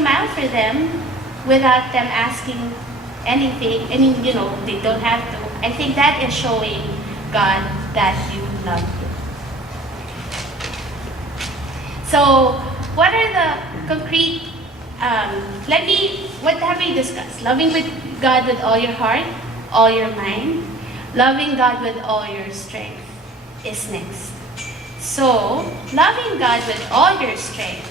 mile for them without them asking anything. I mean, they don't have to. I think that is showing God that you love Him. So, what are the concrete, what have we discussed? Loving God with all your heart, all your mind. Loving God with all your strength is next. So, loving God with all your strength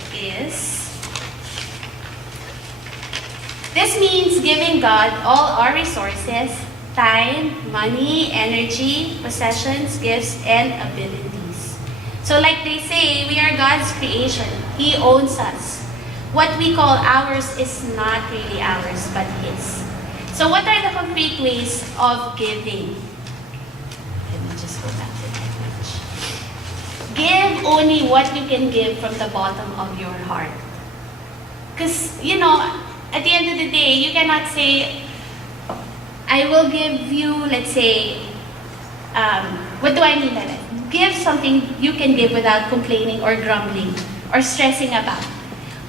this means giving God all our resources, time, money, energy, possessions, gifts, and abilities. So like they say, we are God's creation. He owns us. What we call ours is not really ours, but His. So what are the concrete ways of giving? Let me just go back to that page. Give only what you can give from the bottom of your heart. Because, at the end of the day, you cannot say, I will give you, let's say, what do I mean by that? Give something you can give without complaining or grumbling or stressing about.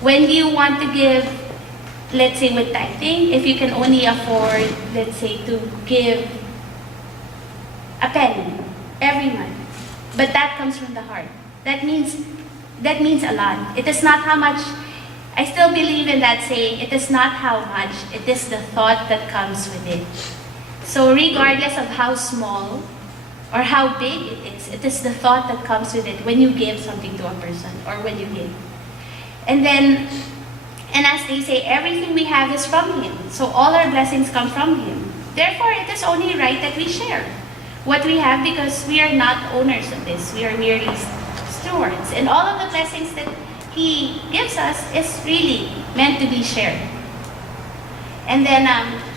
When you want to give, let's say with tithing, if you can only afford, let's say, to give a penny every month, but that comes from the heart. That means a lot. It is not how much. I still believe in that saying, it is not how much, it is the thought that comes with it. So regardless of how small or how big it is the thought that comes with it when you give something to a person or when you give. And as they say, everything we have is from Him. So all our blessings come from Him. Therefore, it is only right that we share what we have because we are not owners of this. We are merely stewards. And all of the blessings that He gives us is really meant to be shared. And then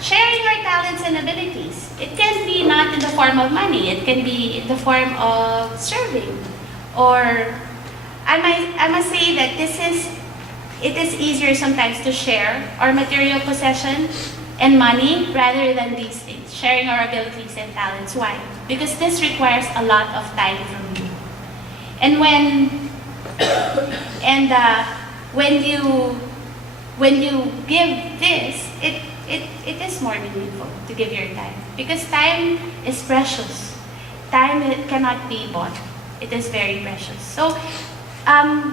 sharing our talents and abilities. It can be not in the form of money. It can be in the form of serving. Or I must say that it is easier sometimes to share our material possessions and money rather than these things. Sharing our abilities and talents. Why? Because this requires a lot of time from you. And when you give this, it is more meaningful to give your time because time is precious. Time cannot be bought. It is very precious. So,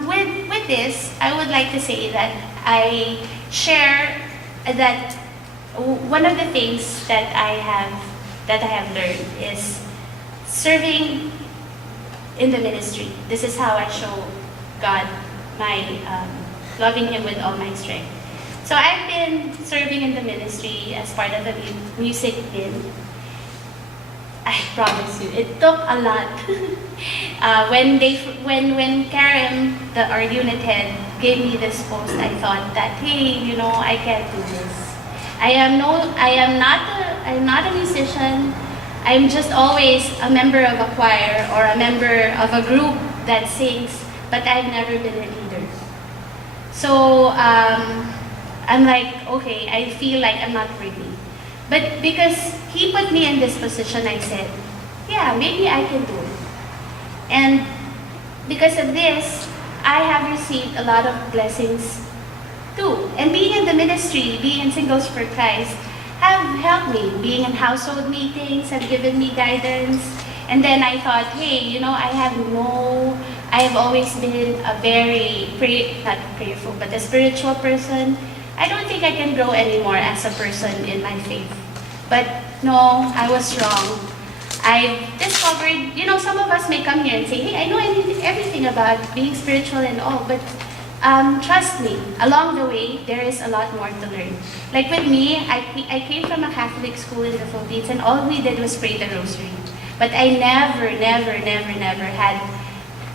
with this, I would like to say that I share that one of the things that I have learned is serving in the ministry. This is how I show God my loving Him with all my strength. So I've been serving in the ministry as part of the music bin. I promise you, it took a lot. When Karen, our unit head, gave me this post, I thought that, hey, I can't do this. I am not a musician. I'm just always a member of a choir or a member of a group that sings, but I've never been a leader. So I'm like, okay, I feel like I'm not worthy. But because He put me in this position, I said, yeah, maybe I can do it. And because of this, I have received a lot of blessings too. And being in the ministry, being in Singles for Christ, have helped me. Being in household meetings have given me guidance. And then I thought, hey, I have always been a very, not prayerful, but a spiritual person. I don't think I can grow anymore as a person in my faith. But no, I was wrong. I've discovered, some of us may come here and say, hey, I know everything about being spiritual and all, but trust me, along the way, there is a lot more to learn. Like with me, I came from a Catholic school in the Philippines and all we did was pray the rosary. But I never had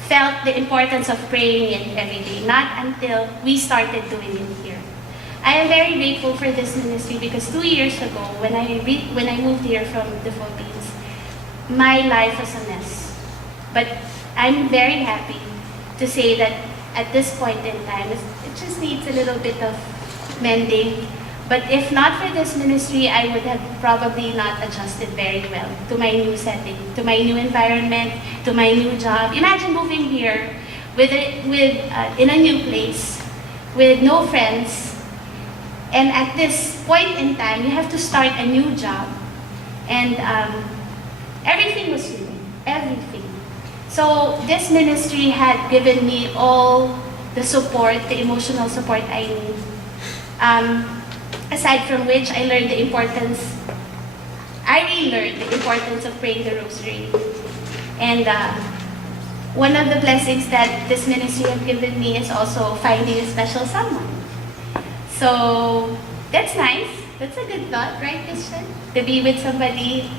felt the importance of praying it every day, not until we started doing it here. I am very grateful for this ministry because 2 years ago, when I moved here from the Philippines, my life was a mess. But I'm very happy to say that at this point in time, it just needs a little bit of mending. But if not for this ministry, I would have probably not adjusted very well to my new setting, to my new environment, to my new job. Imagine moving here in a new place, with no friends, And at this point in time, you have to start a new job. And everything was new, everything. So this ministry had given me all the support, the emotional support I need. Aside from which, I relearned the importance of praying the rosary. And one of the blessings that this ministry has given me is also finding a special someone. So that's nice. That's a good thought, right, Christian? To be with somebody.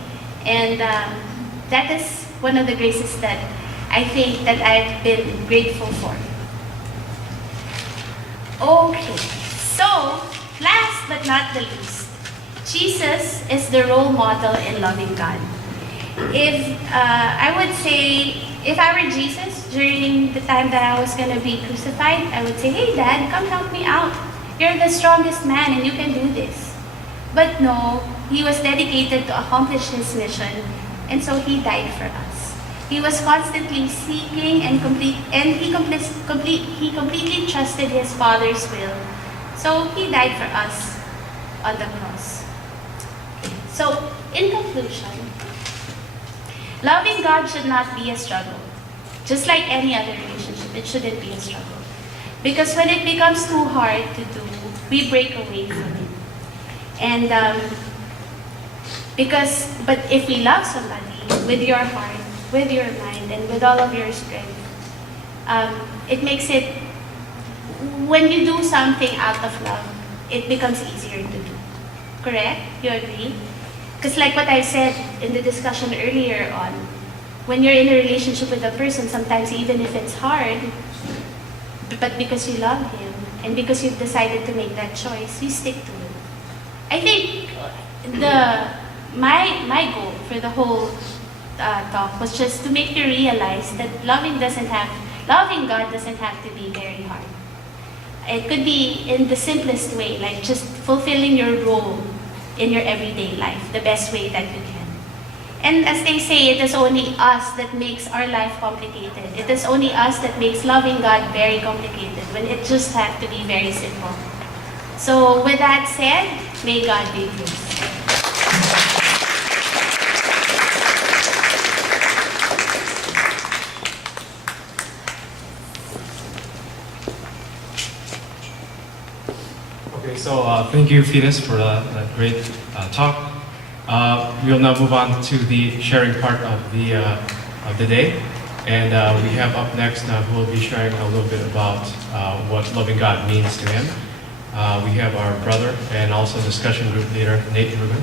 And that is one of the graces that I think that I've been grateful for. Okay, so last but not the least, Jesus is the role model in loving God. If I would say, if I were Jesus during the time that I was going to be crucified, I would say, hey Dad, come help me out. You're the strongest man and you can do this. But no, he was dedicated to accomplish his mission, and so he died for us. He was constantly seeking and he completely trusted his Father's will. So he died for us on the cross. So, in conclusion, loving God should not be a struggle. Just like any other relationship, it shouldn't be a struggle. Because when it becomes too hard to do, we break away from it. And but if we love somebody with your heart, with your mind, and with all of your strength, it makes it, when you do something out of love, it becomes easier to do. Correct? You agree? Because like what I said in the discussion earlier on, when you're in a relationship with a person, sometimes even if it's hard, but because you love him, and because you've decided to make that choice, you stick to it. I think my goal for the whole talk was just to make you realize that loving God doesn't have to be very hard. It could be in the simplest way, like just fulfilling your role in your everyday life, the best way that you can. And as they say, it is only us that makes our life complicated. It is only us that makes loving God very complicated, when it just has to be very simple. So with that said, may God be pleased. Okay, so thank you, Fides, for that great talk. We'll now move on to the sharing part of the day. And we have up next who will be sharing a little bit about what loving God means to him. We have our brother and also discussion group leader, Nate Rubin.